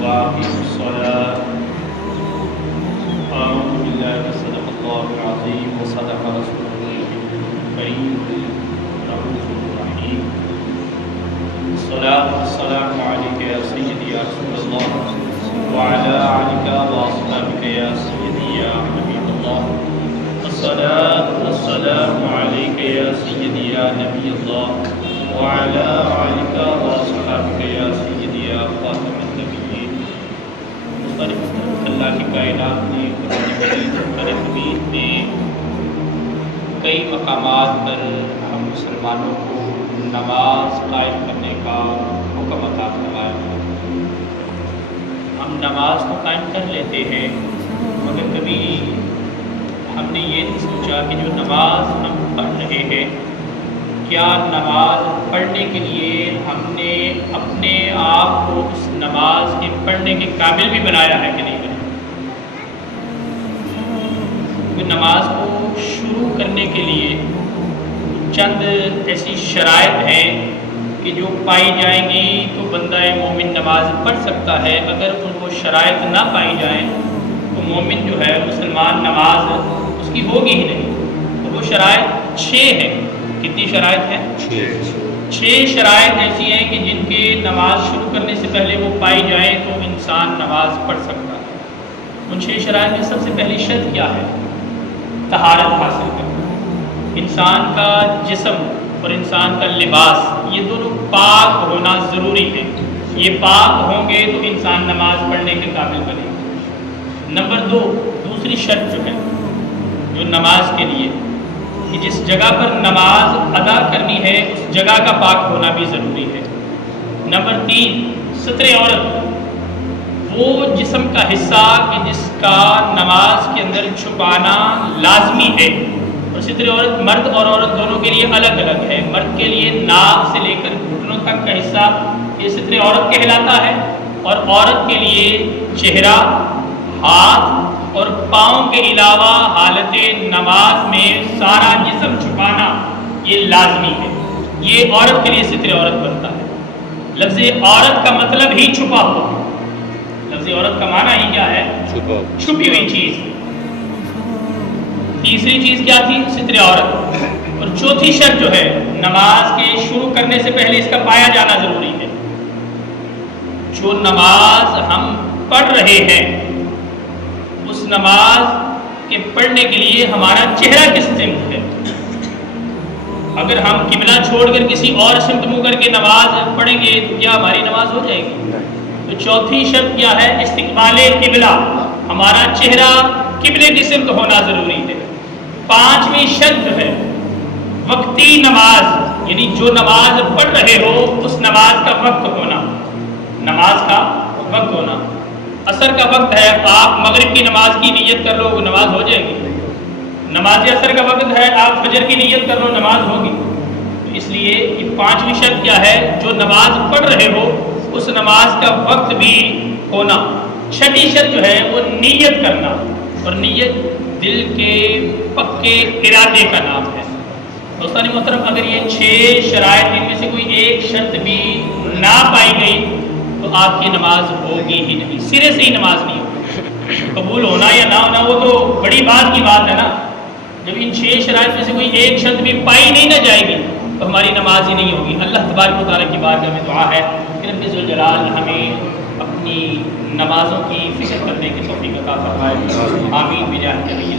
وأقيموا الصلاة. أعوذ بالله صدق الله العظيم وصدق رسوله الكريم الرؤوف الرحيم. الصلاة والسلام عليك يا سيدي يا رسول الله وعلى آلك وأصحابك يا سيدي يا حبيب الله. الصلاة والسلام عليك يا سيدي يا نبي الله وعلى آلك وأصحابك يا سيدي يا خاتم النبيين. اللہ کی کائنات نے قرآن حمید میں کئی مقامات پر ہم مسلمانوں کو نماز قائم کرنے کا حکم عطا فرمایا. ہم نماز تو قائم کر لیتے ہیں مگر کبھی ہم نے یہ نہیں سوچا کہ جو نماز ہم پڑھ رہے ہیں کیا نماز پڑھنے کے لیے ہم نے اپنے آپ کو اس نماز کے پڑھنے کے قابل بھی بنایا ہے کہ نہیں بنایا. نماز کو شروع کرنے کے لیے چند ایسی شرائط ہیں کہ جو پائی جائیں گی تو بندہ مومن نماز پڑھ سکتا ہے. اگر ان کو شرائط نہ پائی جائیں تو مومن جو ہے مسلمان نماز اس کی ہوگی ہی نہیں. تو وہ شرائط 6 ہیں. کتنی شرائط ہیں؟ 6 شرائط ایسی ہیں کہ جن کے نماز شروع کرنے سے پہلے وہ پائی جائیں تو انسان نماز پڑھ سکتا ہے. ان 6 شرائط میں سب سے پہلی شرط کیا ہے؟ طہارت حاصل کرنا. انسان کا جسم اور انسان کا لباس یہ دونوں پاک ہونا ضروری ہے. یہ پاک ہوں گے تو انسان نماز پڑھنے کے قابل بنے گا. نمبر 2 دوسری شرط جو ہے جو نماز کے لیے کہ جس جگہ پر نماز ادا کرنی ہے اس جگہ کا پاک ہونا بھی ضروری ہے. نمبر 3 ستر عورت وہ جسم کا حصہ کہ جس کا نماز کے اندر چھپانا لازمی ہے. اور ستر عورت مرد اور عورت دونوں کے لیے الگ الگ ہے. مرد کے لیے ناک سے لے کر گھٹنوں تک کا حصہ یہ ستر عورت کہلاتا ہے اور عورت کے لیے چہرہ ہاتھ اور پاؤں کے علاوہ حالت نماز میں سارا جسم چھپانا یہ لازمی ہے. یہ عورت کے لیے ستر عورت بنتا ہے. لفظ عورت کا مطلب ہی چھپا ہوا. لفظ عورت کا معنی ہی کیا ہے؟ چھپی ہوئی چیز. تیسری چیز کیا تھی؟ ستر عورت. اور چوتھی شرط جو ہے نماز کے شروع کرنے سے پہلے اس کا پایا جانا ضروری ہے. جو نماز ہم پڑھ رہے ہیں اس نماز کے پڑھنے کے لیے ہمارا چہرہ کس سمت ہے. اگر ہم قبلہ چھوڑ کر کسی اور سمت منہ کر کے نماز پڑھیں گے تو کیا ہماری نماز ہو جائے گی؟ تو چوتھی شرط کیا ہے؟ استقبال قبلہ. ہمارا چہرہ قبلے کی سمت ہونا ضروری ہے. 5ویں شرط جو ہے وقتی نماز یعنی جو نماز پڑھ رہے ہو اس نماز کا وقت ہونا. نماز کا وقت ہونا. عصر کا وقت ہے آپ مغرب کی نماز کی نیت کر لو وہ نماز ہو جائے گی. نماز عصر کا وقت ہے آپ فجر کی نیت کر لو نماز ہوگی. تو اس لیے یہ 5ویں شرط کیا ہے؟ جو نماز پڑھ رہے ہو اس نماز کا وقت بھی ہونا. 6ٹھی شرط جو ہے وہ نیت کرنا. اور نیت دل کے پکے ارادے کا نام ہے. دوستان محترم اگر یہ 6 شرائط ان میں سے کوئی ایک شرط بھی نہ پائی گئی تو آپ کی نماز ہوگی ہی نہیں. سرے سے ہی نماز نہیں ہوگی. قبول ہونا یا نہ ہونا وہ تو بڑی بات کی بات ہے نا. جب ان 6 شرائط میں سے کوئی ایک شرط بھی پائی نہیں نہ جائے گی تو ہماری نماز ہی نہیں ہوگی. اللہ تبارک و تعالیٰ کی بارگاہ میں دعا ہے کہ رب ذوالجلال ہمیں اپنی نمازوں کی فکر کرنے کی توفیق عطا فرمائے. آمین بجاہ نبی